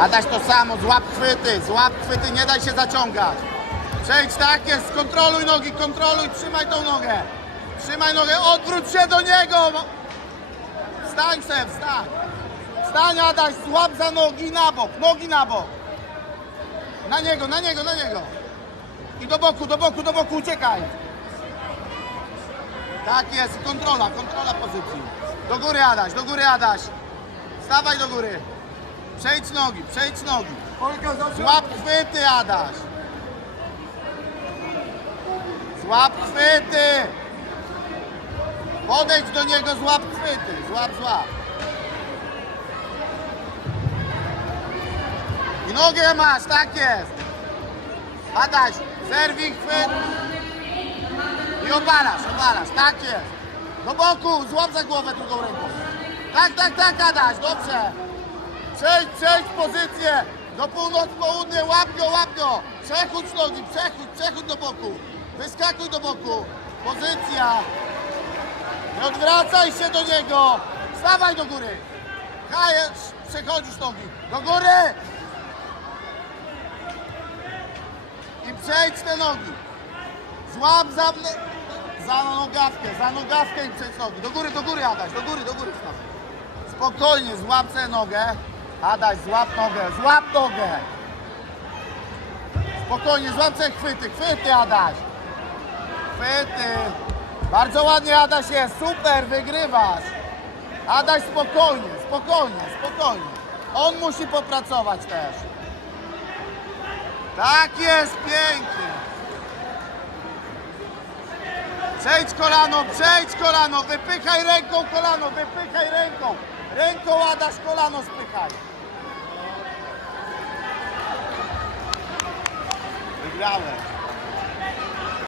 Adaś to samo, złap chwyty, złap chwyty, nie daj się zaciągać. Przejdź tak jest, kontroluj nogi, kontroluj, trzymaj tą nogę. Trzymaj nogę, odwróć się do niego. Wstań se, wstań. Wstań Adaś, złap za nogi na bok, nogi na bok. Na niego, na niego, na niego. I do boku, do boku, do boku, uciekaj. Tak jest, kontrola, kontrola pozycji. Do góry Adaś, do góry Adaś. Stawaj do góry. Przejdź nogi, przejdź nogi. Złap chwyty Adaś. Złap chwyty. Podejdź do niego, złap chwyty. Złap, złap. I nogę masz, tak jest. Adaś, zerwij chwyt. I obalasz, obalasz, tak jest. Do boku, złap za głowę drugą ręką. Tak, tak, tak, Adaś, dobrze. Przejdź, przejdź pozycję. Do północ, południe, łap go, łap go. Przechódź nogi, przechódź, przechódź do boku. Wyskakuj do boku. Pozycja. Odwracaj się do niego. Stawaj do góry. Kajesz, przechodzisz nogi. Do góry. I przejdź te nogi. Złap za, za nogawkę, za nogawkę i przejdź nogi. Do góry, do góry Adaś, do góry, do góry stawaj. Spokojnie, złap sobie nogę. Adaś, złap nogę, złap nogę. Spokojnie, złap chwyty, chwyty Adaś. Chwyty. Bardzo ładnie Adaś jest, super, wygrywasz. Adaś, spokojnie, spokojnie, spokojnie. On musi popracować też. Tak jest, pięknie. Przejdź kolano, przejdź kolano, wypychaj ręką kolano, wypychaj ręką. Ręką Adaś kolano spychaj. grala.